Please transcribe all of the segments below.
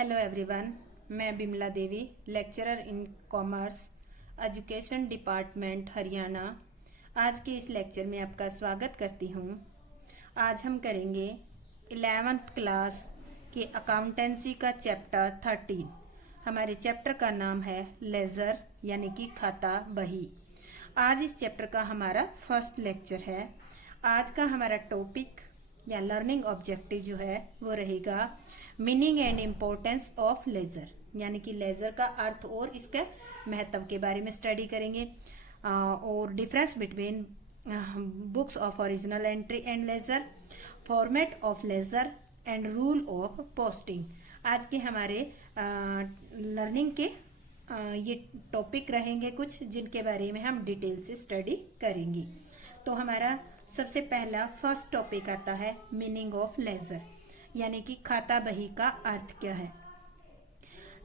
Hello everyone, मैं Bimla Devi, lecturer in commerce, education department Haryana. आज के इस लेक्चर में आपका स्वागत करती हूँ। आज हम करेंगे 11th क्लास के अकाउंटेंसी का चैप्टर 13। हमारे चैप्टर का नाम है लेजर यानी कि खाता बही। आज इस चैप्टर का हमारा फर्स्ट लेक्चर है। आज का हमारा टॉपिक या लर्निंग ऑब्जेक्टिव जो है वो रहेगा meaning and importance of ledger, यानी कि लेजर का अर्थ और इसके महत्व के बारे में स्टडी करेंगे और difference between books of original entry and ledger, format of ledger and rule of posting. आज के हमारे लर्निंग के ये टॉपिक रहेंगे कुछ जिनके बारे में हम डिटेल से स्टडी करेंगे। तो हमारा सबसे पहला फर्स्ट टॉपिक आता है मीनिंग ऑफ लेजर, यानी कि खाता बही का अर्थ क्या है।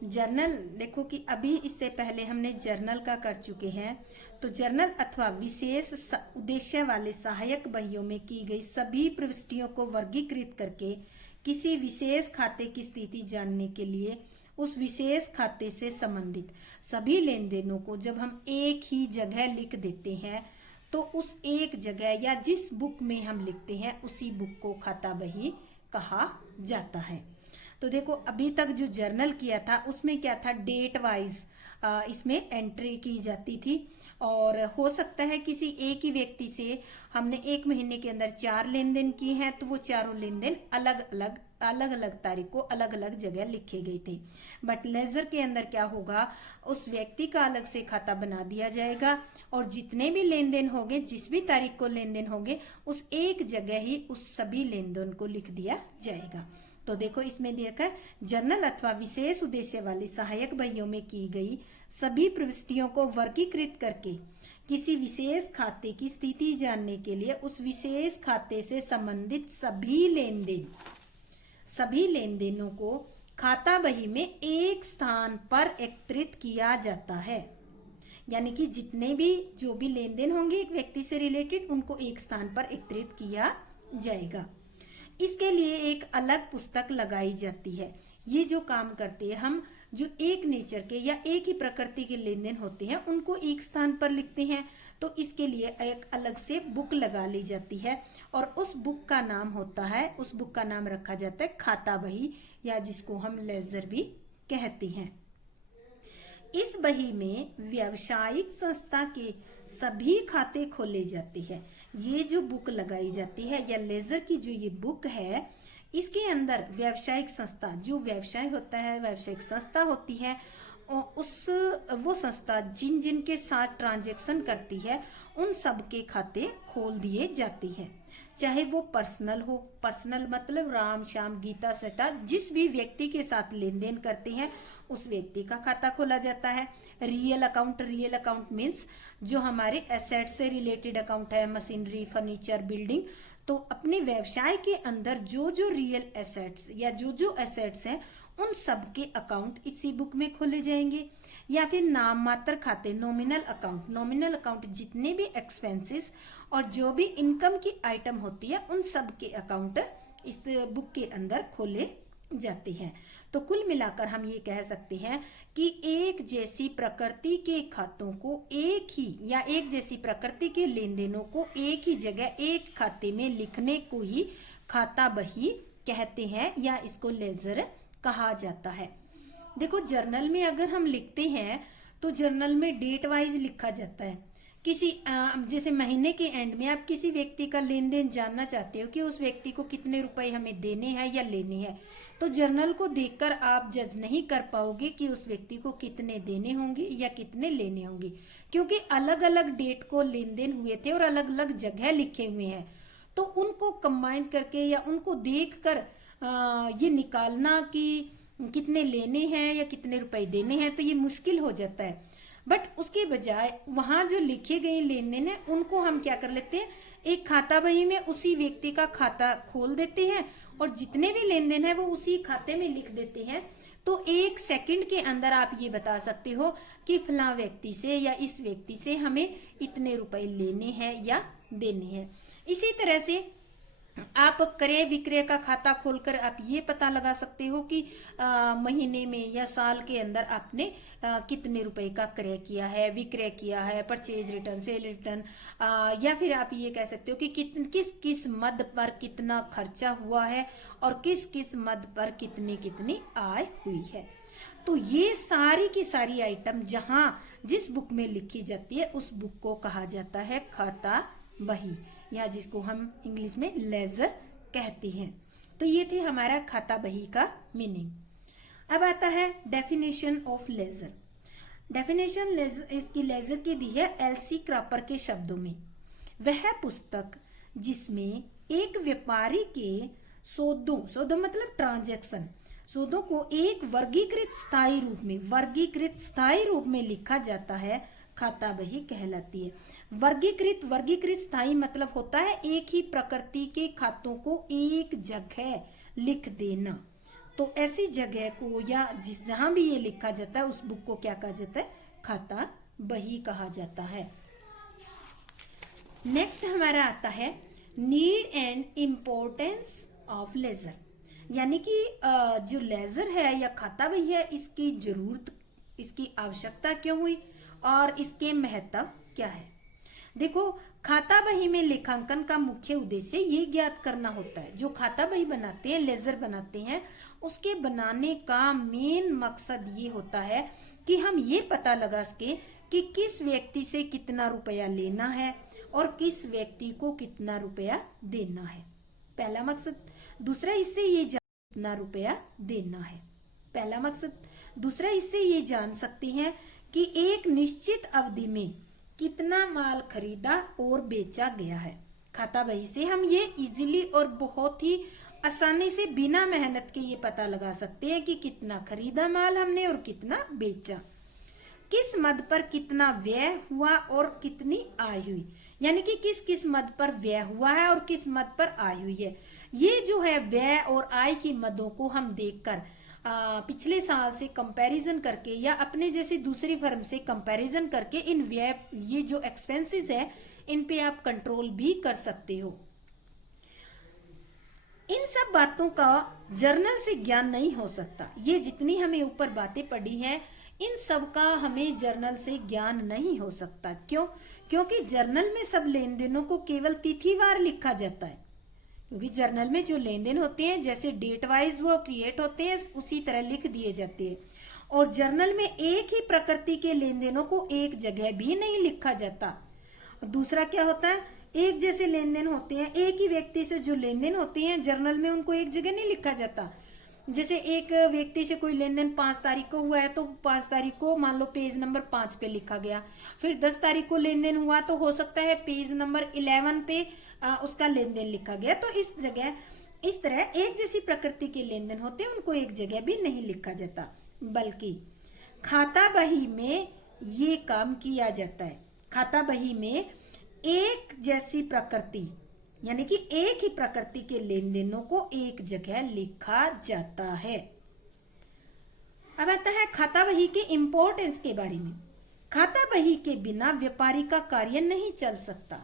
जर्नल, देखो कि अभी इससे पहले हमने जर्नल का कर चुके हैं। तो जर्नल अथवा विशेष उद्देश्य वाले सहायक बहियों में की गई सभी प्रविष्टियों को वर्गीकृत करके किसी विशेष खाते की स्थिति जानने के लिए उस विशेष खाते से संबंधित सभी लेन देनों को जब हम एक ही जगह लिख देते हैं तो उस एक जगह या जिस बुक में हम लिखते हैं उसी बुक को खाता बही कहा जाता है। तो देखो अभी तक जो जर्नल किया था उसमें क्या था, डेट वाइज इसमें एंट्री की जाती थी और हो सकता है किसी एक ही व्यक्ति से हमने एक महीने के अंदर 4 लेन देन किए हैं तो वो चारों लेन देन अलग अलग तारीख को अलग अलग जगह लिखे गए थे। बट लेजर के अंदर क्या होगा, उस व्यक्ति का अलग से खाता बना दिया जाएगा और जितने भी लेन देन होंगे, जिस भी तारीख को लेन देन होंगे, उस एक जगह ही उस सभी लेन देन को लिख दिया जाएगा। तो देखो इसमें देखा जर्नल अथवा विशेष उद्देश्य वाली सहायक बहियों में की गई सभी प्रविष्टियों को वर्गीकृत करके किसी विशेष खाते की स्थिति जानने के लिए उस विशेष खाते से संबंधित सभी लेन देनों को खाता बही में एक स्थान पर एकत्रित किया जाता है। यानी कि जितने भी जो भी लेन देन होंगे एक व्यक्ति से रिलेटेड उनको एक स्थान पर एकत्रित किया जाएगा। इसके लिए एक अलग पुस्तक लगाई जाती है। ये जो काम करते हैं हम, जो एक नेचर के या एक ही प्रकृति के लेन देन होते हैं उनको एक स्थान पर लिखते हैं, तो इसके लिए एक अलग से बुक लगा ली जाती है और उस बुक का नाम होता है, उस बुक का नाम रखा जाता है खाता बही, या जिसको हम लेजर भी कहते हैं। इस बही में व्यावसायिक संस्था के सभी खाते खोले जाते हैं। ये जो बुक लगाई जाती है या लेजर की जो ये बुक है, इसके अंदर व्यावसायिक संस्था, जो व्यवसाय होता है, व्यावसायिक संस्था होती है, वो संस्था जिन के साथ ट्रांजैक्शन करती है उन सब के खाते खोल दिए जाते हैं। चाहे वो पर्सनल हो, पर्सनल मतलब राम श्याम गीता सटा, जिस भी व्यक्ति के साथ लेन देन करते हैं उस व्यक्ति का खाता खोला जाता है। रियल अकाउंट मीन्स जो हमारे एसेट से रिलेटेड अकाउंट है, मशीनरी, फर्नीचर, बिल्डिंग। तो अपने व्यवसाय के अंदर जो रियल एसेट्स या जो एसेट्स हैं उन सब के अकाउंट इसी बुक में खोले जाएंगे। या फिर नाम मात्र खाते, नॉमिनल अकाउंट जितने भी एक्सपेंसेस और जो भी इनकम की आइटम होती है उन सब के अकाउंट इस बुक के अंदर खोले जाते हैं। तो कुल मिलाकर हम ये कह सकते हैं कि एक जैसी प्रकृति के खातों को एक ही या एक जैसी प्रकृति के लेन देनों को एक ही जगह एक खाते में लिखने को ही खाता बही कहते हैं या इसको लेजर कहा जाता है। देखो जर्नल में अगर हम लिखते हैं तो जर्नल में डेट वाइज लिखा जाता है। किसी जैसे महीने के एंड में आप किसी व्यक्ति का लेन देन जानना चाहते हो कि उस व्यक्ति को कितने रुपए हमें देने हैं या लेने हैं, तो जर्नल को देखकर आप जज नहीं कर पाओगे कि उस व्यक्ति को कितने देने होंगे या कितने लेने होंगे, क्योंकि अलग अलग डेट को लेन देन हुए थे और अलग अलग जगह लिखे हुए हैं। तो उनको कंबाइन करके या उनको देख कर ये निकालना कि कितने लेने हैं या कितने रुपए देने हैं तो ये मुश्किल हो जाता है। बट उसके बजाय वहां जो लिखे गए लेन देन है उनको हम क्या कर लेते हैं, एक खाता बही में उसी व्यक्ति का खाता खोल देते हैं और जितने भी लेन देन है वो उसी खाते में लिख देते हैं। तो 1 सेकंड के अंदर आप ये बता सकते हो कि फला व्यक्ति से या इस व्यक्ति से हमें इतने रुपए लेने हैं या देने हैं। इसी तरह से आप क्रय विक्रय का खाता खोलकर आप ये पता लगा सकते हो कि महीने में या साल के अंदर आपने कितने रुपए का क्रय किया है, विक्रय किया है, परचेज रिटर्न, सेल रिटर्न, या फिर आप ये कह सकते हो कि किस किस मद पर कितना खर्चा हुआ है और किस किस मद पर कितनी कितनी आय हुई है। तो ये सारी की सारी आइटम जहां जिस बुक में लिखी जाती है उस बुक को कहा जाता है खाता बही, या जिसको हम इंग्लिश में लेजर कहते हैं। तो ये थी हमारा खाता बही का मीनिंग। अब आता है definition of ledger. Definition ledger, इसकी लेजर की दी है एलसी क्रॉपर के शब्दों में, वह पुस्तक जिसमें एक व्यापारी के सौदों मतलब ट्रांजैक्शन, सौदों को एक वर्गीकृत स्थायी रूप में लिखा जाता है, खाता बही कहलाती है। वर्गीकृत स्थायी मतलब होता है एक ही प्रकृति के खातों को एक जगह लिख देना। तो ऐसी जगह को या जहां भी ये लिखा जाता है उस बुक को क्या कहा जाता है, खाता बही कहा जाता है। नेक्स्ट हमारा आता है need and importance of ledger, यानी कि जो लेजर है या खाता बही है इसकी जरूरत, इसकी आवश्यकता क्यों हुई और इसके महत्व क्या है। देखो, खाता बही में लेखांकन का मुख्य उद्देश्य ये ज्ञात करना होता है, जो खाता बही बनाते हैं, लेजर बनाते हैं, उसके बनाने का मेन मकसद ये होता है कि हम ये पता लगा सके कि किस व्यक्ति से कितना रुपया लेना है और किस व्यक्ति को कितना रुपया देना है, पहला मकसद। दूसरा, इससे ये कितना रुपया देना है, पहला मकसद। दूसरा, इससे ये जान सकते हैं कि एक निश्चित अवधि में कितना माल खरीदा और बेचा गया है। खाता बही से हम ये इजीली और बहुत ही आसानी से बिना मेहनत के ये पता लगा सकते हैं कि कितना खरीदा माल हमने और कितना बेचा, किस मद पर कितना व्यय हुआ और कितनी आय हुई, यानी कि किस किस मद पर व्यय हुआ है और किस मद पर आय हुई है। ये जो है व्यय और आय की मदों को हम देखकर पिछले साल से कंपैरिजन करके या अपने जैसे दूसरी फर्म से कंपैरिजन करके इन व्यय, ये जो एक्सपेंसेस है, इन पे आप कंट्रोल भी कर सकते हो। इन सब बातों का जर्नल से ज्ञान नहीं हो सकता। ये जितनी हमें ऊपर बातें पढ़ी हैं, इन सब का हमें जर्नल से ज्ञान नहीं हो सकता। क्यों? क्योंकि जर्नल में सब लेन देनों को केवल तिथिवार लिखा जाता है, क्योंकि जर्नल में जो लेन देन होते हैं जैसे डेट वाइज वो क्रिएट होते हैं उसी तरह लिख दिए जाते हैं। और जर्नल में एक ही प्रकृति के लेन देनों को एक जगह भी नहीं लिखा जाता। दूसरा क्या होता है, एक जैसे लेन देन होते हैं, एक ही व्यक्ति से जो लेन देन होते हैं जर्नल में उनको एक जगह नहीं लिखा जाता। जैसे एक व्यक्ति से कोई लेन देन 5 तारीख को हुआ है तो 5 तारीख को मान लो पेज नंबर 5 पे लिखा गया, फिर 10 तारीख को लेन देन हुआ तो हो सकता है पेज नंबर 11 पे उसका लेन देन लिखा गया। तो इस जगह इस तरह एक जैसी प्रकृति के लेन देन होते हैं, उनको एक जगह भी नहीं लिखा जाता, बल्कि खाता बही में ये काम किया जाता है। खाता बही में एक जैसी प्रकृति यानी कि एक ही प्रकृति के लेन देनों को एक जगह लिखा जाता है। अब आता है खाता बही के इंपॉर्टेंस के बारे में। खाता बही के बिना व्यापारी का कार्य नहीं चल सकता।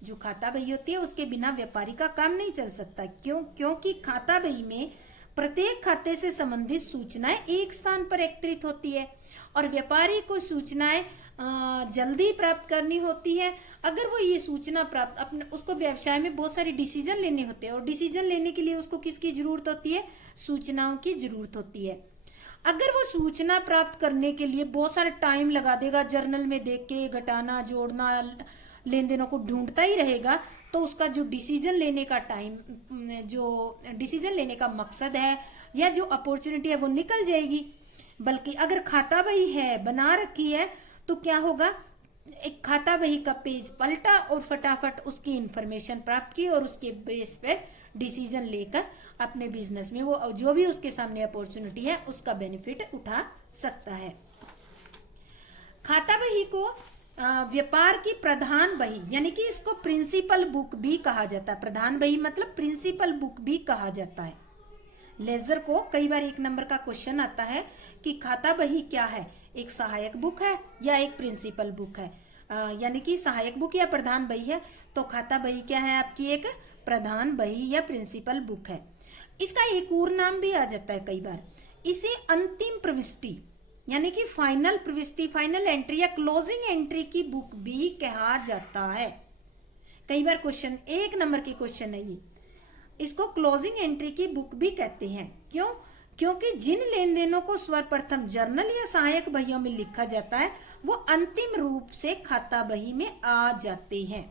जो खाता बही होती है उसके बिना व्यापारी का काम नहीं चल सकता। क्यों? क्योंकि खाता बही में प्रत्येक खाते से संबंधित सूचनाएं एक स्थान पर एकत्रित होती है और व्यापारी को सूचनाएं जल्दी प्राप्त करनी होती है। अगर वो ये सूचना प्राप्त अपने उसको व्यवसाय में बहुत सारे डिसीजन लेने होते हैं और डिसीजन लेने के लिए उसको किसकी जरूरत होती है? सूचनाओं की जरूरत होती है। अगर वो सूचना प्राप्त करने के लिए बहुत सारा टाइम लगा देगा, जर्नल में देख के घटाना जोड़ना लेन देनों को ढूंढता ही रहेगा, तो उसका जो डिसीजन लेने का टाइम, जो डिसीजन लेने का मकसद है या जो अपॉर्चुनिटी है वो निकल जाएगी। बल्कि अगर खाता बही है बना रखी है तो क्या होगा, एक खाता बही का पेज पलटा और फटाफट उसकी इंफॉर्मेशन प्राप्त की और उसके बेस पे डिसीजन लेकर अपने बिजनेस में वो जो भी उसके सामने अपॉर्चुनिटी है उसका बेनिफिट उठा सकता है। खाता बही को व्यापार की प्रधान बही यानी कि इसको प्रिंसिपल बुक भी कहा जाता है। प्रधान बही मतलब प्रिंसिपल बुक भी कहा जाता है। लेजर को कई बार 1 नंबर का क्वेश्चन आता है कि खाता बही क्या है, एक सहायक बुक है या एक प्रिंसिपल बुक है, यानी कि सहायक बुक या प्रधान बही है। तो खाता बही क्या है आपकी? एक प्रधान बही या प्रिंसिपल बुक है। इसका एक और नाम भी आ जाता है कई बार, इसे अंतिम प्रविष्टि यानी कि फाइनल प्रविष्टि, फाइनल एंट्री या क्लोजिंग एंट्री की बुक भी कहा जाता है। कई बार क्वेश्चन 1 नंबर के क्वेश्चन है ये, इसको क्लोजिंग एंट्री की बुक भी कहते हैं। क्यों? क्योंकि जिन लेन देनों को सर्वप्रथम जर्नल या सहायक बहियों में लिखा जाता है वो अंतिम रूप से खाता बही में आ जाते हैं।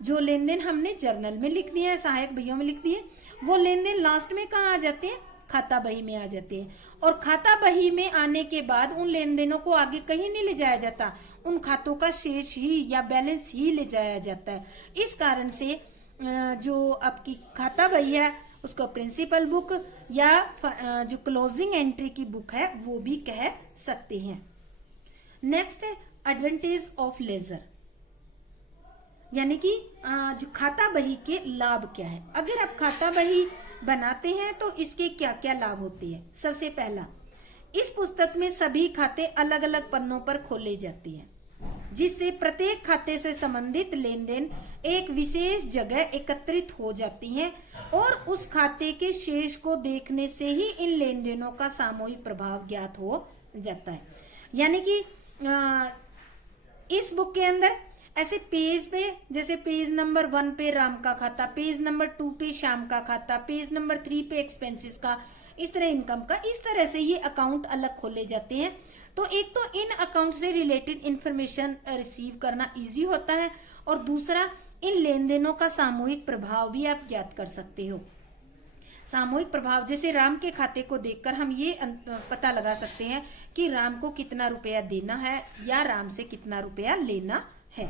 जो लेन देन हमने जर्नल में लिख दिया है, सहायक बहियों में लिख दिए, वो लेन देन लास्ट में कहाँ आ जाते हैं? खाता बही में आ जाते हैं। और खाता बही में आने के बाद उन लेन देनों को आगे कहीं नहीं ले जाया जाता, उन खातों का शेष ही या बैलेंस ही ले जाया जाता है। इस कारण से जो आपकी खाता बही है उसको प्रिंसिपल बुक या जो क्लोजिंग एंट्री की बुक है वो भी कह सकते हैं। नेक्स्ट है एडवांटेज ऑफ लेजर, यानी कि जो खाता बही के लाभ क्या है। अगर आप खाता बही बनाते हैं तो इसके क्या क्या लाभ होते हैं। सबसे पहला, इस पुस्तक में सभी खाते अलग अलग पन्नों पर खोले जाते हैं, जिससे प्रत्येक खाते से संबंधित लेन देन एक विशेष जगह एकत्रित हो जाती हैं और उस खाते के शेष को देखने से ही इन लेन देनों का सामूहिक प्रभाव ज्ञात हो जाता है। यानी कि इस बुक के अंदर ऐसे पेज पे, जैसे पेज नंबर 1 पे राम का खाता, पेज नंबर 2 पे श्याम का खाता, पेज नंबर 3 पे एक्सपेंसेस का, इस तरह इनकम का, इस तरह से ये अकाउंट अलग खोले जाते हैं। तो एक तो इन अकाउंट से रिलेटेड इंफॉर्मेशन रिसीव करना इजी होता है और दूसरा इन लेन देनों का सामूहिक प्रभाव भी आप ज्ञात कर सकते हो। सामूहिक प्रभाव, जैसे राम के खाते को देखकर हम ये पता लगा सकते हैं कि राम को कितना रुपया देना है या राम से कितना रुपया लेना है।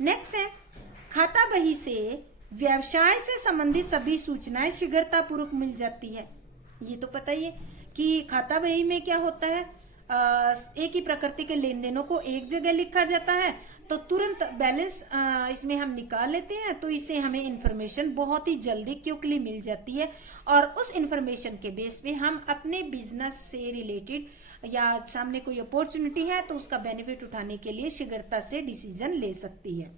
नेक्स्ट है, खाता बही से व्यवसाय से संबंधित सभी सूचनाएं शीघ्रतापूर्वक मिल जाती है। ये तो पता ही है कि खाता बही में क्या होता है, एक ही प्रकृति के लेन देनों को एक जगह लिखा जाता है तो तुरंत बैलेंस इसमें हम निकाल लेते हैं, तो इससे हमें इंफॉर्मेशन बहुत ही जल्दी क्विकली मिल जाती है और उस इंफॉर्मेशन के बेस पे हम अपने बिजनेस से रिलेटेड या सामने कोई अपॉर्चुनिटी है तो उसका बेनिफिट उठाने के लिए शीघ्रता से डिसीजन ले सकती है।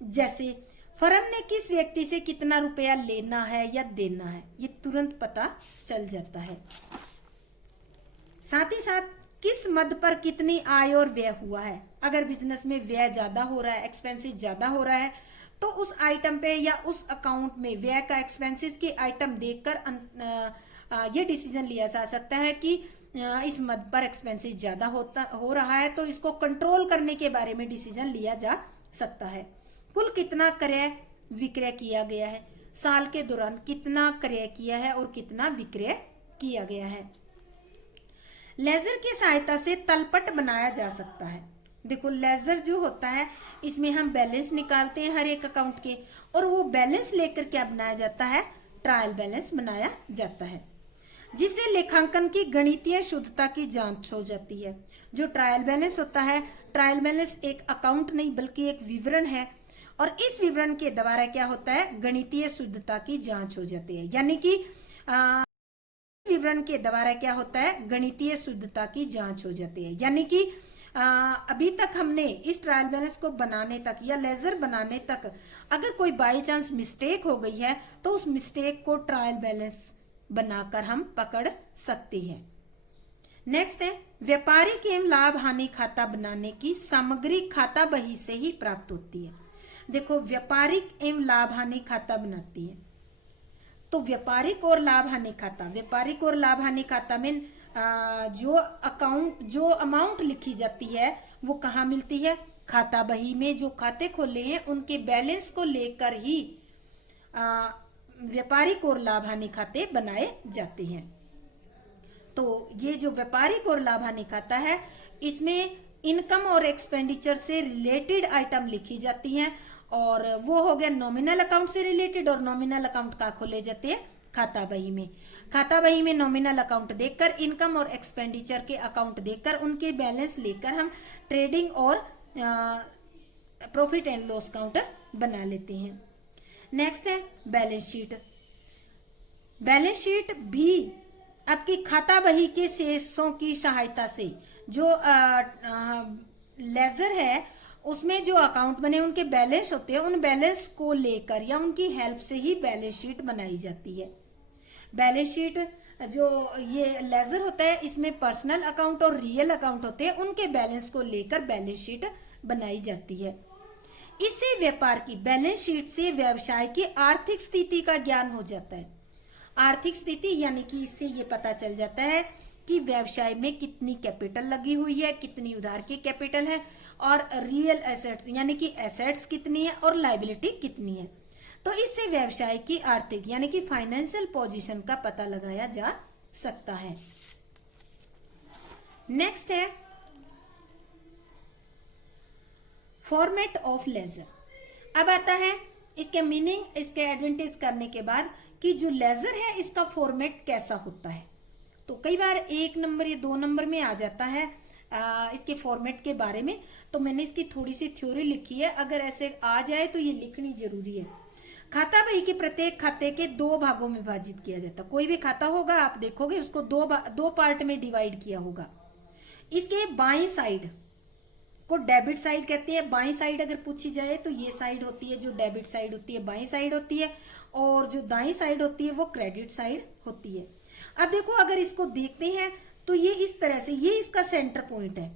जैसे फर्म ने किस व्यक्ति से कितना रुपया लेना है या देना है, ये तुरंत पता चल जाता है। साथ ही साथ किस मद पर कितनी आय और व्यय हुआ है। अगर बिजनेस में व्यय ज्यादा हो रहा है, एक्सपेंसेस ज्यादा हो रहा है, तो उस आइटम पे या उस अकाउंट में व्यय का, एक्सपेंसेस की आइटम देखकर ये डिसीजन लिया जा सकता है कि इस मद पर एक्सपेंसेस ज्यादा हो रहा है, तो इसको कंट्रोल करने के बारे में डिसीजन लिया जा सकता है। कुल कितना क्रय विक्रय किया गया है, साल के दौरान कितना क्रय किया है और कितना विक्रय किया गया है। लेजर की सहायता से तलपट बनाया जा सकता है। देखो लेजर जो होता है इसमें हम बैलेंस निकालते हैं हर एक अकाउंट के, और वो बैलेंस लेकर क्या बनाया जाता है, ट्रायल बैलेंस बनाया जाता है, जिससे लेखांकन की गणितीय शुद्धता की जांच हो जाती है। जो ट्रायल बैलेंस होता है, ट्रायल बैलेंस एक अकाउंट नहीं बल्कि एक विवरण है, और इस विवरण के द्वारा क्या होता है, गणितीय शुद्धता की जांच हो जाती है। यानी कि विवरण के द्वारा क्या होता है, गणितीय शुद्धता की जांच हो जाती है। यानी कि अभी तक हमने इस ट्रायल बैलेंस को बनाने तक या लेजर बनाने तक अगर कोई बाई चांस मिस्टेक हो गई है तो उस मिस्टेक को ट्रायल बैलेंस बनाकर हम पकड़ सकते हैं। नेक्स्ट है, व्यापारिक एवं लाभ हानि खाता बनाने की सामग्री खाता बही से ही प्राप्त होती है। देखो व्यापारिक एवं लाभ हानि खाता बनाती है, तो व्यापारिक और लाभ हानि खाता, व्यापारिक और लाभ हानि खाता में जो अमाउंट लिखी जाती है वो कहाँ मिलती है, खाता बही में। जो खाते खोले हैं उनके बैलेंस को लेकर ही व्यापारिक और लाभ हानि खाते बनाए जाते हैं। तो ये जो व्यापारिक और लाभ हानि खाता है इसमें इनकम और एक्सपेंडिचर से रिलेटेड आइटम लिखी जाती हैं, और वो हो गया नॉमिनल अकाउंट से रिलेटेड, और नॉमिनल अकाउंट का खोले जाते हैं खाता बही में। खाता बही में नॉमिनल अकाउंट देखकर, इनकम और एक्सपेंडिचर के अकाउंट देखकर उनके बैलेंस लेकर हम ट्रेडिंग और प्रॉफिट एंड लॉस अकाउंट बना लेते हैं। नेक्स्ट है बैलेंस शीट। बैलेंस शीट भी आपकी खाता बही के शेषों की सहायता से, जो लेजर है उसमें जो अकाउंट बने उनके बैलेंस होते हैं, उन बैलेंस को लेकर या उनकी हेल्प से ही बैलेंस शीट बनाई जाती है। बैलेंस शीट जो ये लेजर होता है, इसमें पर्सनल अकाउंट और रियल अकाउंट होते हैं, उनके बैलेंस को लेकर बैलेंस शीट बनाई जाती है। इससे व्यापार की बैलेंस शीट से व्यवसाय की आर्थिक स्थिति का ज्ञान हो जाता है। आर्थिक स्थिति यानी कि इससे ये पता चल जाता है कि व्यवसाय में कितनी कैपिटल लगी हुई है, कितनी उधार की कैपिटल है, और रियल एसेट्स यानी कि एसेट्स कितनी है और लायबिलिटी कितनी है। तो इससे व्यवसाय की आर्थिक यानी कि फाइनेंशियल पोजीशन का पता लगाया जा सकता है। नेक्स्ट है फॉर्मेट ऑफ लेजर। अब आता है इसके मीनिंग, इसके एडवांटेज करने के बाद कि जो लेजर है इसका फॉर्मेट कैसा होता है। तो कई बार 1 नंबर या 2 नंबर में आ जाता है इसके फॉर्मेट के बारे में, तो मैंने इसकी थोड़ी सी थ्योरी लिखी है। अगर ऐसे आ जाए तो ये लिखनी जरूरी है। खाता बही के प्रत्येक खाते के 2 भागों में विभाजित किया जाता है। कोई भी खाता होगा आप देखोगे उसको 2 पार्ट में डिवाइड किया होगा। इसके बाईं साइड को डेबिट साइड कहते हैं। बाईं साइड अगर पूछी जाए तो ये साइड होती है जो डेबिट साइड होती है, बाईं साइड होती है, और जो दाईं साइड होती है वो क्रेडिट साइड होती है। अब देखो अगर इसको देखते हैं तो ये इस तरह से, ये इसका सेंटर पॉइंट है,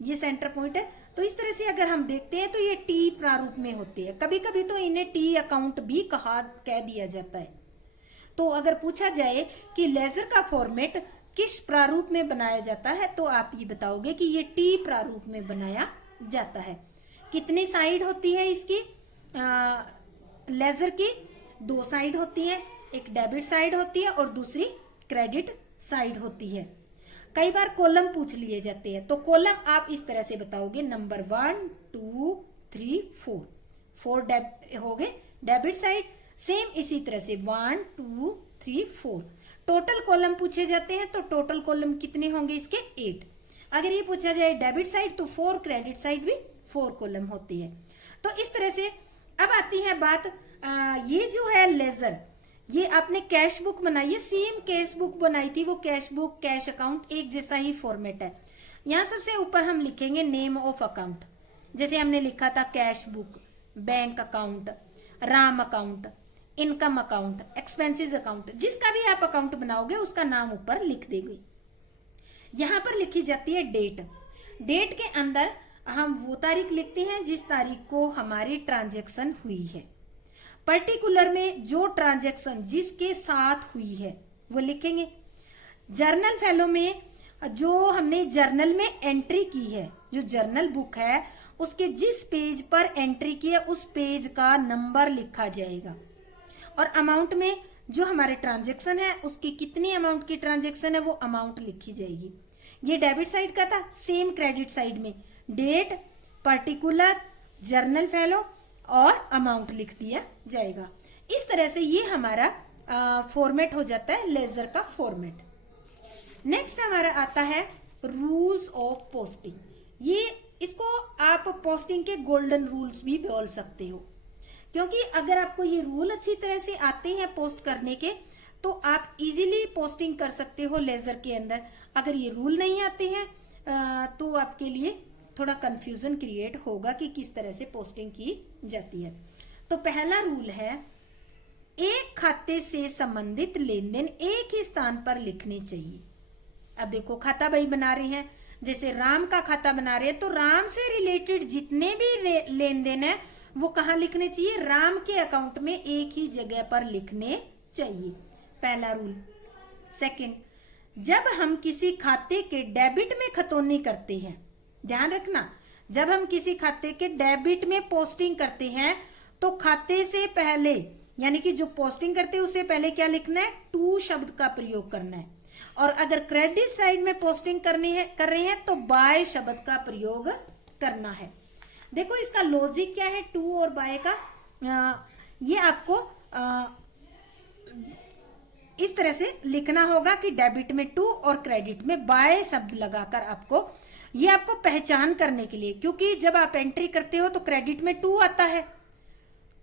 ये सेंटर पॉइंट है। तो इस तरह से अगर हम देखते हैं तो ये टी प्रारूप में होते हैं। कभी कभी तो इन्हें टी अकाउंट भी कह दिया जाता है। तो अगर पूछा जाए कि लेजर का फॉर्मेट किस प्रारूप में बनाया जाता है तो आप ये बताओगे कि ये टी प्रारूप में बनाया जाता है। कितनी साइड होती है इसकी लेजर की? 2 साइड होती है, एक डेबिट साइड होती है और दूसरी क्रेडिट साइड होती है। कई बार कॉलम पूछ लिए जाते हैं, तो कॉलम आप इस तरह से बताओगे, नंबर 1 2 3 4, 4 हो गए डेबिट साइड। सेम इसी तरह से 1 2 3 4 टोटल कॉलम पूछे जाते हैं, तो टोटल कॉलम कितने होंगे इसके? 8। अगर ये पूछा जाए डेबिट साइड तो 4, क्रेडिट साइड भी 4 कॉलम होती है। तो इस तरह से अब आती है बात, ये जो है लेजर, ये आपने कैश बुक बनाई है, सेम कैश बुक बनाई थी, वो कैश बुक कैश अकाउंट एक जैसा ही फॉर्मेट है। यहाँ सबसे ऊपर हम लिखेंगे नेम ऑफ अकाउंट, जैसे हमने लिखा था cash book, bank account, Ram account, income account, expenses account, जिसका भी आप अकाउंट बनाओगे उसका नाम ऊपर लिख देंगे। यहाँ पर लिखी जाती है डेट। डेट के अंदर हम वो तारीख लिखते हैं जिस तारीख को हमारी ट्रांजैक्शन हुई है। पर्टिकुलर में जो ट्रांजैक्शन जिसके साथ हुई है वो लिखेंगे। जर्नल फैलो में जो हमने जर्नल में एंट्री की है, जो जर्नल बुक है उसके जिस पेज पर एंट्री की है उस पेज का नंबर लिखा जाएगा। और अमाउंट में जो हमारे ट्रांजैक्शन है उसकी कितनी अमाउंट की ट्रांजैक्शन है वो अमाउंट लिखी जाएगी। ये डेबिट साइड का था। सेम क्रेडिट साइड में डेट, पर्टिकुलर, जर्नल फैलो और अमाउंट लिख दिया जाएगा। इस तरह से ये हमारा फॉर्मेट हो जाता है लेजर का फॉर्मेट। नेक्स्ट हमारा आता है रूल्स ऑफ पोस्टिंग। ये इसको आप पोस्टिंग के गोल्डन रूल्स भी बोल सकते हो, क्योंकि अगर आपको ये रूल अच्छी तरह से आते हैं पोस्ट करने के तो आप इजीली पोस्टिंग कर सकते हो लेजर के अंदर। अगर ये रूल नहीं आते हैं तो आपके लिए थोड़ा कंफ्यूजन क्रिएट होगा कि किस तरह से पोस्टिंग की जाती है। तो पहला रूल है, एक खाते से संबंधित लेन देन एक ही स्थान पर लिखने चाहिए। अब देखो खाता बही बना रहे हैं, जैसे राम का खाता बना रहे हैं तो राम से रिलेटेड जितने भी लेन देन है वो कहाँ लिखने चाहिए? राम के अकाउंट में एक ही जगह पर लिखने चाहिए, पहला रूल। सेकंड, जब हम किसी खाते के डेबिट में खतौनी करते हैं, ध्यान रखना, जब हम किसी खाते के डेबिट में पोस्टिंग करते हैं तो खाते से पहले यानी कि जो पोस्टिंग करते हैं उससे पहले क्या लिखना है? टू शब्द का प्रयोग करना है। और अगर क्रेडिट साइड में पोस्टिंग कर रहे हैं तो बाय शब्द का प्रयोग करना है। देखो इसका लॉजिक क्या है टू और बाय का, ये आपको इस तरह से लिखना होगा कि डेबिट में टू और क्रेडिट में बाय शब्द लगाकर आपको, ये आपको पहचान करने के लिए, क्योंकि जब आप एंट्री करते हो तो क्रेडिट में टू आता है,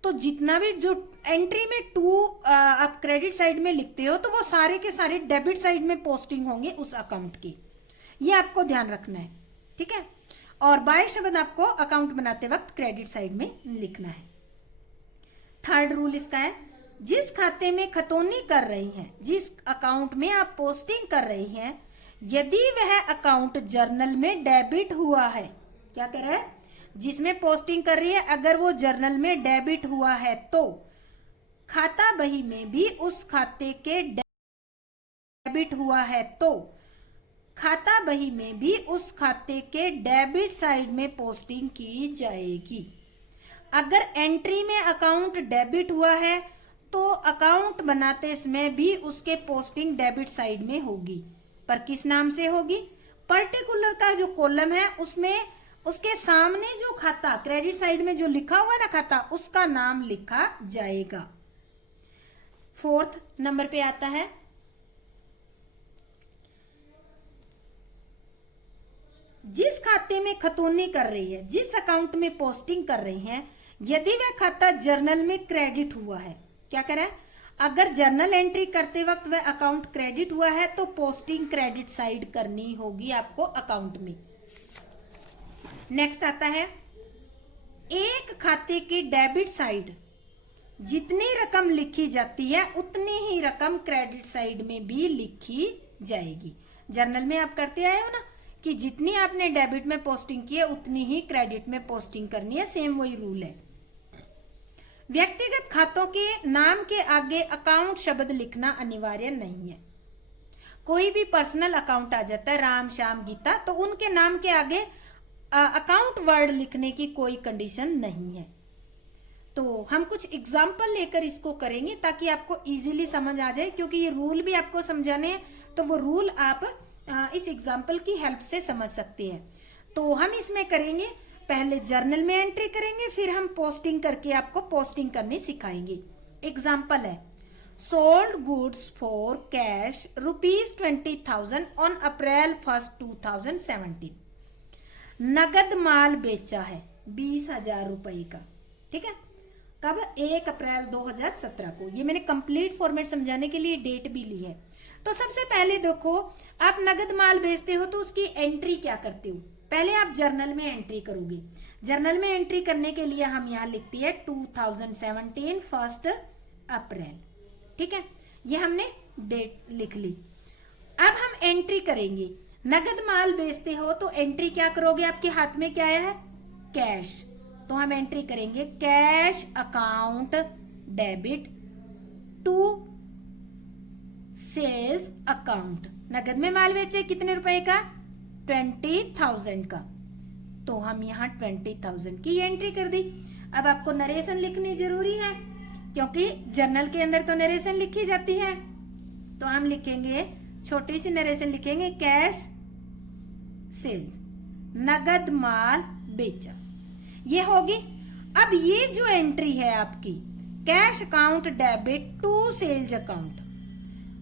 तो जितना भी जो एंट्री में टू आप क्रेडिट साइड में लिखते हो तो वो सारे के सारे डेबिट साइड में पोस्टिंग होंगे उस अकाउंट की, ये आपको ध्यान रखना है, ठीक है। और बाय शब्द आपको अकाउंट बनाते वक्त क्रेडिट साइड में लिखना है। थर्ड रूल इसका है, जिस खाते में खतौनी कर रही हैं, जिस अकाउंट में आप पोस्टिंग कर रही हैं, यदि वह अकाउंट जर्नल में डेबिट हुआ है, क्या कह रहा है, जिसमें पोस्टिंग कर रही है अगर वो जर्नल में डेबिट हुआ है तो खाता बही में भी उस खाते के डेबिट हुआ है तो खाता बही में भी उस खाते के डेबिट साइड में पोस्टिंग की जाएगी। अगर एंट्री में अकाउंट डेबिट हुआ है तो अकाउंट बनाते समय भी उसके पोस्टिंग डेबिट साइड में होगी, पर किस नाम से होगी, पर्टिकुलर का जो कॉलम है उसमें उसके सामने जो खाता क्रेडिट साइड में जो लिखा हुआ है ना खाता, उसका नाम लिखा जाएगा। फोर्थ नंबर पे आता है, जिस खाते में खतौनी कर रही है, जिस अकाउंट में पोस्टिंग कर रही है, यदि वह खाता जर्नल में क्रेडिट हुआ है, क्या कह रहा है, अगर जर्नल एंट्री करते वक्त वह अकाउंट क्रेडिट हुआ है तो पोस्टिंग क्रेडिट साइड करनी होगी आपको अकाउंट में। नेक्स्ट आता है, एक खाते की डेबिट साइड जितनी रकम लिखी जाती है उतनी ही रकम क्रेडिट साइड में भी लिखी जाएगी। जर्नल में आप करते आए हो ना कि जितनी आपने डेबिट में पोस्टिंग की है उतनी ही क्रेडिट में पोस्टिंग करनी है, सेम वही रूल है। व्यक्तिगत खातों के नाम के आगे अकाउंट शब्द लिखना अनिवार्य नहीं है। कोई भी पर्सनल अकाउंट आ जाता है, राम श्याम गीता, तो उनके नाम के आगे अकाउंट वर्ड लिखने की कोई कंडीशन नहीं है। तो हम कुछ एग्जाम्पल लेकर इसको करेंगे ताकि आपको इजीली समझ आ जाए, क्योंकि ये रूल भी आपको समझाने हैं तो वो रूल आप इस एग्जाम्पल की हेल्प से समझ सकते हैं। तो हम इसमें करेंगे, पहले जर्नल में एंट्री करेंगे, फिर हम पोस्टिंग करके आपको पोस्टिंग करनी सिखाएंगे। एग्जाम्पल है, sold goods for cash ₹20,000 on April 1, 2017। नगद माल बेचा है 20,000 रुपए का, ठीक है, कब, 1 अप्रैल 2017 को। ये मैंने कंप्लीट फॉर्मेट समझाने के लिए डेट भी ली है। तो सबसे पहले देखो, आप नगद माल बेचते हो तो उसकी एंट्री क्या करते हो, पहले आप जर्नल में एंट्री करोगे। जर्नल में एंट्री करने के लिए हम यहाँ लिखते हैं 2017 1 अप्रैल, ठीक है, ये हमने डेट लिख ली। अब हम एंट्री करेंगे, नगद माल बेचते हो तो एंट्री क्या करोगे, आपके हाथ में क्या आया है, कैश, तो हम एंट्री करेंगे cash account debit to sales account. नगद में माल बेचे कितने रुपए का, 20,000 का, तो हम यहाँ 20,000 की एंट्री कर दी। अब आपको नरेशन लिखनी जरूरी है क्योंकि जर्नल के अंदर तो नरेशन लिखी जाती है, तो हम लिखेंगे छोटी सी नरेशन लिखेंगे, कैश सेल्स, नगद माल बेचा, ये होगी। अब ये जो एंट्री है आपकी cash account debit to sales account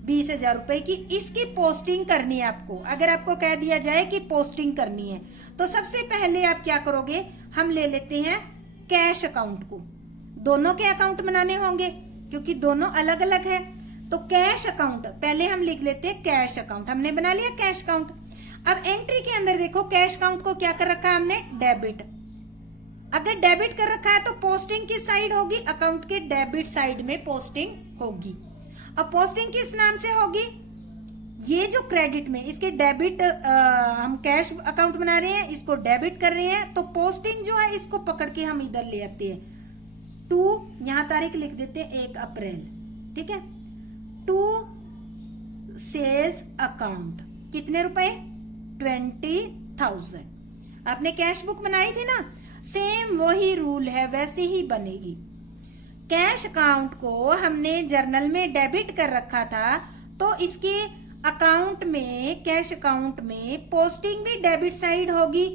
20,000 रुपए की, इसकी पोस्टिंग करनी है आपको। अगर आपको कह दिया जाए कि पोस्टिंग करनी है तो सबसे पहले आप क्या करोगे, हम ले लेते हैं कैश अकाउंट को, दोनों के अकाउंट बनाने होंगे क्योंकि दोनों अलग अलग है। तो कैश अकाउंट पहले हम लिख लेते हैं, कैश अकाउंट हमने बना लिया कैश अकाउंट। अब एंट्री के अंदर देखो कैश अकाउंट को क्या कर रखा है हमने, डेबिट। अगर डेबिट कर रखा है तो पोस्टिंग किस साइड होगी, अकाउंट के डेबिट साइड में पोस्टिंग होगी। अब पोस्टिंग किस नाम से होगी, ये जो क्रेडिट में इसके डेबिट, हम कैश अकाउंट बना रहे हैं, इसको डेबिट कर रहे हैं, तो पोस्टिंग जो है इसको पकड़ के हम इधर ले आते हैं, टू, यहां तारीख लिख देते हैं 1 अप्रैल, ठीक है, टू सेल्स अकाउंट, कितने रुपए, 20,000। आपने कैश बुक बनाई थी ना, सेम वही रूल है, वैसे ही बनेगी। कैश अकाउंट को हमने जर्नल में डेबिट कर रखा था तो इसके अकाउंट में, कैश अकाउंट में पोस्टिंग भी डेबिट साइड होगी।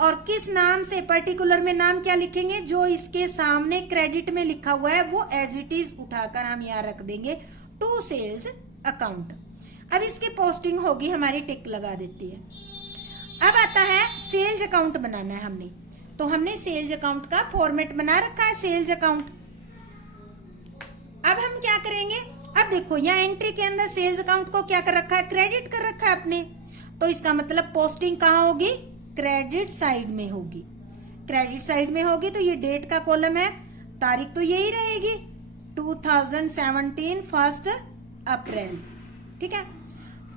और किस नाम से, पर्टिकुलर में नाम क्या लिखेंगे, जो इसके सामने क्रेडिट में लिखा हुआ है वो एज इट इज उठाकर हम यहाँ रख देंगे, टू सेल्स अकाउंट। अब इसकी पोस्टिंग होगी हमारी, टिक लगा देती है। अब आता है सेल्स अकाउंट बनाना है हमने, तो हमने सेल्स अकाउंट का फॉर्मेट बना रखा है, सेल्स अकाउंट। अब हम क्या करेंगे, अब देखो यहाँ एंट्री के अंदर सेल्स अकाउंट को क्या कर रखा है, क्रेडिट कर रखा है आपने, तो इसका मतलब पोस्टिंग कहाँ होगी, क्रेडिट साइड में होगी। क्रेडिट साइड में होगी तो ये डेट का कॉलम है, तारीख तो यही रहेगी 2017 1 अप्रैल। ठीक है,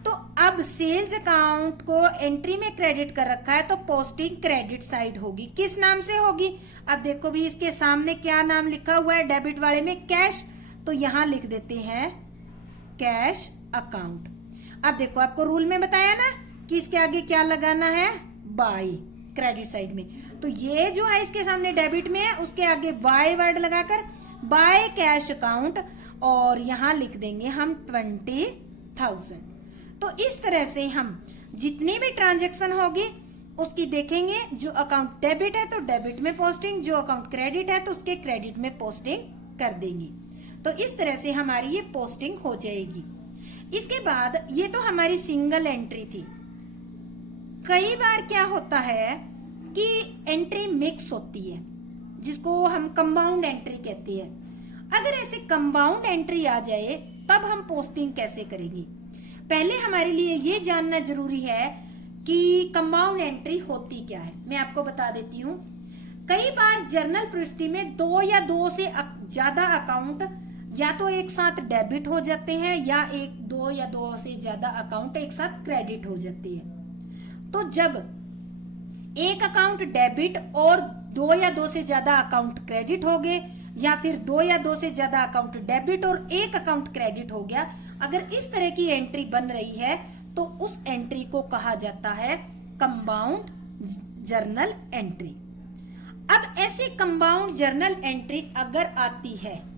तो अब सेल्स अकाउंट को एंट्री में क्रेडिट कर रखा है तो पोस्टिंग क्रेडिट साइड होगी। किस नाम से होगी? अब देखो भी इसके सामने क्या नाम लिखा हुआ है, डेबिट वाले में कैश, तो यहां लिख देते हैं कैश अकाउंट। अब देखो आपको रूल में बताया ना कि इसके आगे क्या लगाना है, बाय, क्रेडिट साइड में। तो ये जो है इसके सामने डेबिट में है, उसके आगे बाय वर्ड लगाकर बाय कैश अकाउंट, और यहां लिख देंगे हम 20,000। तो इस तरह से हम जितनी भी ट्रांजैक्शन होगी उसकी देखेंगे, जो अकाउंट डेबिट है तो डेबिट में पोस्टिंग, जो अकाउंट क्रेडिट है तो उसके क्रेडिट में पोस्टिंग कर देंगे। तो इस तरह से हमारी ये पोस्टिंग हो जाएगी। इसके बाद ये तो हमारी सिंगल एंट्री थी। कई बार क्या होता है कि एंट्री मिक्स होती है, जिसको हम कंपाउंड एंट्री कहते हैं। अगर ऐसे कंपाउंड एंट्री आ जाए तब हम पोस्टिंग कैसे करेंगे? पहले हमारे लिए ये जानना जरूरी है कि कंपाउंड एंट्री होती क्या है। मैं आपको बता देती हूँ। कई बार जर्नल प्रविष्टि में 2 या 2 से ज्यादा अकाउंट या तो एक साथ डेबिट हो जाते हैं, या 2 या 2 से ज्यादा अकाउंट एक साथ क्रेडिट हो जाते हैं। तो जब एक अकाउंट डेबिट और 2 या 2 से ज्यादा अकाउंट क्रेडिट हो गए, या फिर 2 या 2 से ज्यादा अकाउंट डेबिट और एक अकाउंट क्रेडिट हो गया, अगर इस तरह की एंट्री बन रही है तो उस एंट्री को कहा जाता है कंपाउंड जर्नल एंट्री। अब ऐसी कंपाउंड जर्नल एंट्री अगर आती है,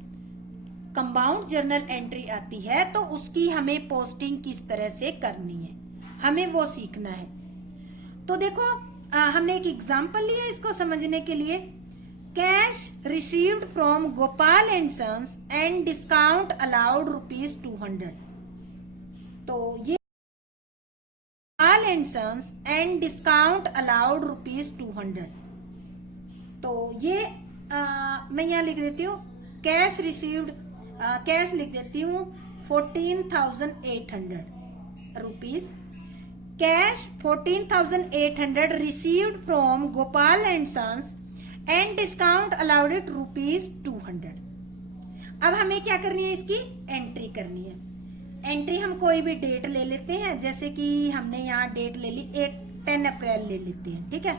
कंपाउंड जर्नल एंट्री आती है तो उसकी हमें पोस्टिंग किस तरह से करनी है, हमें वो सीखना है। तो देखो हमने एक एग्जांपल लिया इसको समझने के लिए। Cash received from Gopal and sons and discount allowed ₹200। तो ये Gopal and sons and discount allowed ₹200। तो ये मैं यहाँ लिख देती हूँ कैश रिसीव्ड, कैश लिख देती हूँ 14,800 rupees. Cash 14,800 received from Gopal and sons and discount allowed it ₹200। अब हमें क्या करनी है, इसकी एंट्री करनी है। एंट्री हम कोई भी डेट ले लेते हैं, जैसे कि हमने यहाँ डेट ले ली 10 अप्रैल ले लेते हैं। ठीक है,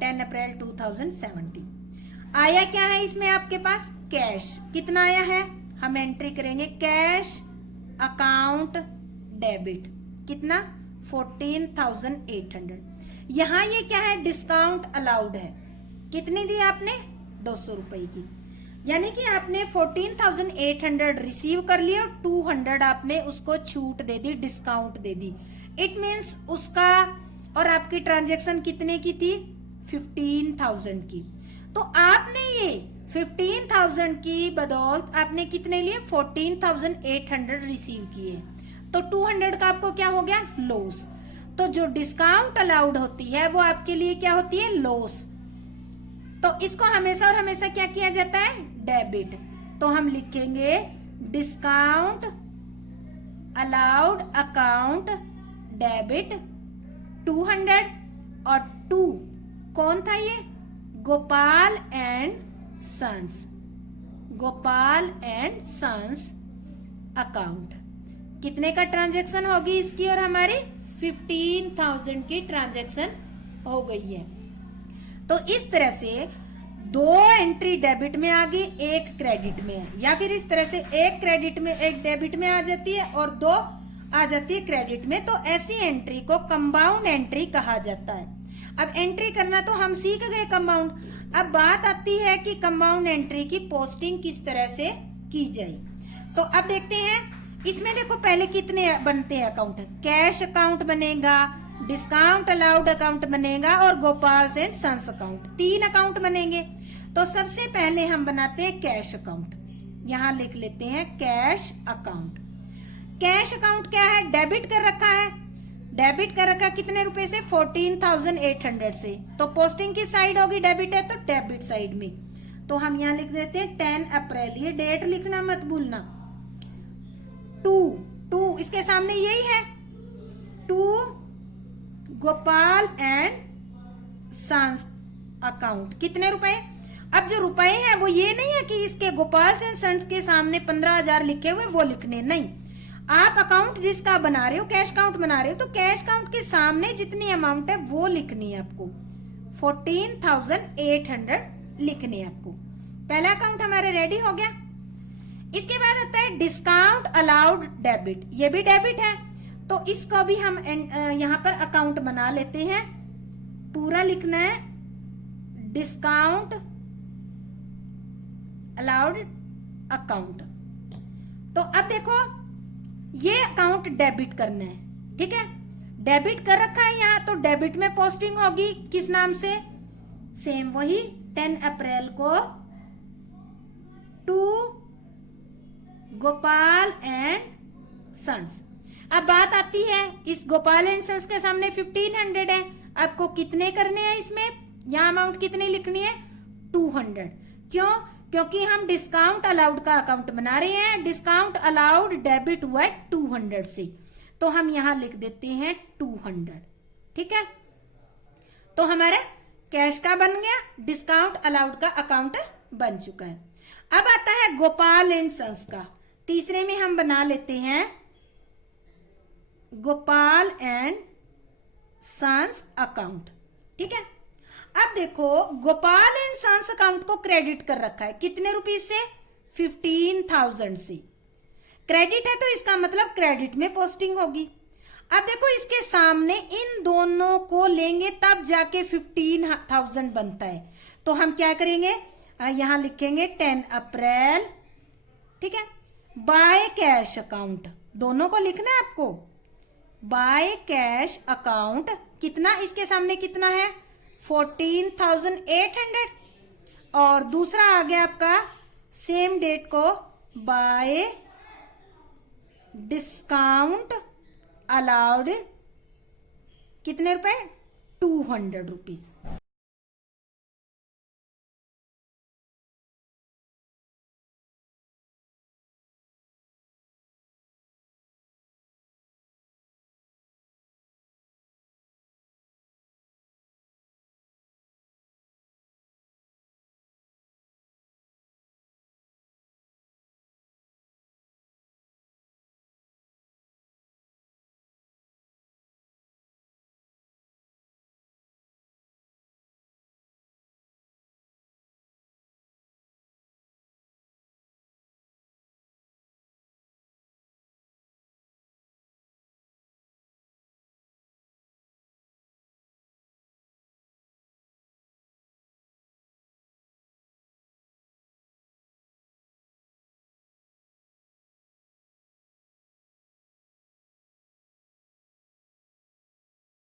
10 अप्रैल 2017। आया क्या है इसमें आपके पास, कैश। कितना आया है, हम एंट्री करेंगे कैश अकाउंट डेबिट, कितना 14,800। यहाँ ये क्या है, डिस्काउंट अलाउड है। कितनी दी आपने, 200 रुपए की। यानी कि आपने 14,800 रिसीव कर लिया और 200 आपने उसको छूट दे दी, डिस्काउंट दे दी। इट मीन्स उसका और आपकी ट्रांजैक्शन कितने की थी, 15,000 की। तो आपने ये 15,000 की बदौलत आपने कितने लिए, 14,800 रिसीव किए। तो 200 का आपको क्या हो गया, लॉस। तो जो डिस्काउंट अलाउड होती है वो आपके लिए क्या होती है, लॉस। तो इसको हमेशा और हमेशा क्या किया जाता है, डेबिट। तो हम लिखेंगे डिस्काउंट अलाउड अकाउंट डेबिट 200, और 2 कौन था ये, Gopal and sons, Gopal and sons account. कितने का ट्रांजैक्शन होगी इसकी और हमारी, 15,000 की ट्रांजैक्शन हो गई है। तो इस तरह से 2 एंट्री डेबिट में आ गई, 1 क्रेडिट में है, या फिर इस तरह से 1 क्रेडिट में 1 डेबिट में आ जाती है और 2 आ जाती है क्रेडिट में। तो ऐसी एंट्री को कंपाउंड एंट्री कहा जाता है। अब एंट्री करना तो हम सीख गए कंपाउंड। अब बात आती है कि कंपाउंड एंट्री की पोस्टिंग किस तरह से की जाए। तो अब देखते हैं इसमें। देखो पहले कितने बनते हैं अकाउंट, कैश अकाउंट बनेगा, डिस्काउंट अलाउड अकाउंट बनेगा और Gopal and sons account, 3 account बनेंगे। तो सबसे पहले हम बनाते हैं कैश अकाउंट। यहां लिख लेते हैं कैश अकाउंट। कैश अकाउंट क्या है, डेबिट कर रखा है। डेबिट कर रखा कितने रुपए से, 14,800 से। तो पोस्टिंग की साइड होगी, डेबिट है तो डेबिट साइड में। तो हम यहाँ लिख देते हैं 10 अप्रैल, ये डेट लिखना मत भूलना। 2 इसके सामने यही है, 2 गोपाल एंड सांस अकाउंट कितने रुपए। अब जो रुपए हैं वो ये नहीं है कि इसके गोपाल एंड सन्स के सामने 15,000 लिखे हुए वो लिखने, नहीं। आप अकाउंट जिसका बना रहे हो, कैश अकाउंट बना रहे हो, तो कैश अकाउंट के सामने जितनी अमाउंट है वो लिखनी है आपको। 14,800 लिखने है आपको। पहला अकाउंट हमारा रेडी हो गया। इसके बाद आता है डिस्काउंट अलाउड डेबिट, ये भी डेबिट है, तो इसको भी हम यहां पर अकाउंट बना लेते हैं। पूरा लिखना है डिस्काउंट अलाउड अकाउंट। तो अब देखो ये अकाउंट डेबिट करना है, ठीक है। डेबिट कर रखा है यहां, तो डेबिट में पोस्टिंग होगी किस नाम से, सेम वही 10 अप्रैल को टू गोपाल एंड सन्स। अब बात आती है इस गोपाल एंड सन्स के सामने 1500 है, आपको कितने करने हैं इसमें, यहां अमाउंट कितनी लिखनी है 200। क्यों, क्योंकि हम डिस्काउंट अलाउड का अकाउंट बना रहे हैं। डिस्काउंट अलाउड डेबिट हुआ 200 से, तो हम यहां लिख देते हैं 200, ठीक है। तो हमारा कैश का बन गया, डिस्काउंट अलाउड का अकाउंट बन चुका है। अब आता है गोपाल एंड सन्स का। तीसरे में हम बना लेते हैं गोपाल एंड सन्स अकाउंट, ठीक है। अब देखो गोपाल एंड सन्स अकाउंट को क्रेडिट कर रखा है कितने रुपीज से, 15,000 से। क्रेडिट है तो इसका मतलब क्रेडिट में पोस्टिंग होगी। अब देखो इसके सामने इन दोनों को लेंगे तब जाके 15,000 बनता है, तो हम क्या करेंगे, यहां लिखेंगे 10 अप्रैल, ठीक है। बाय कैश अकाउंट, दोनों को लिखना है आपको। बाय कैश अकाउंट कितना, इसके सामने कितना है 14,800, और दूसरा आ गया आपका सेम डेट को बाय डिस्काउंट अलाउड कितने रुपए 200 रुपीज।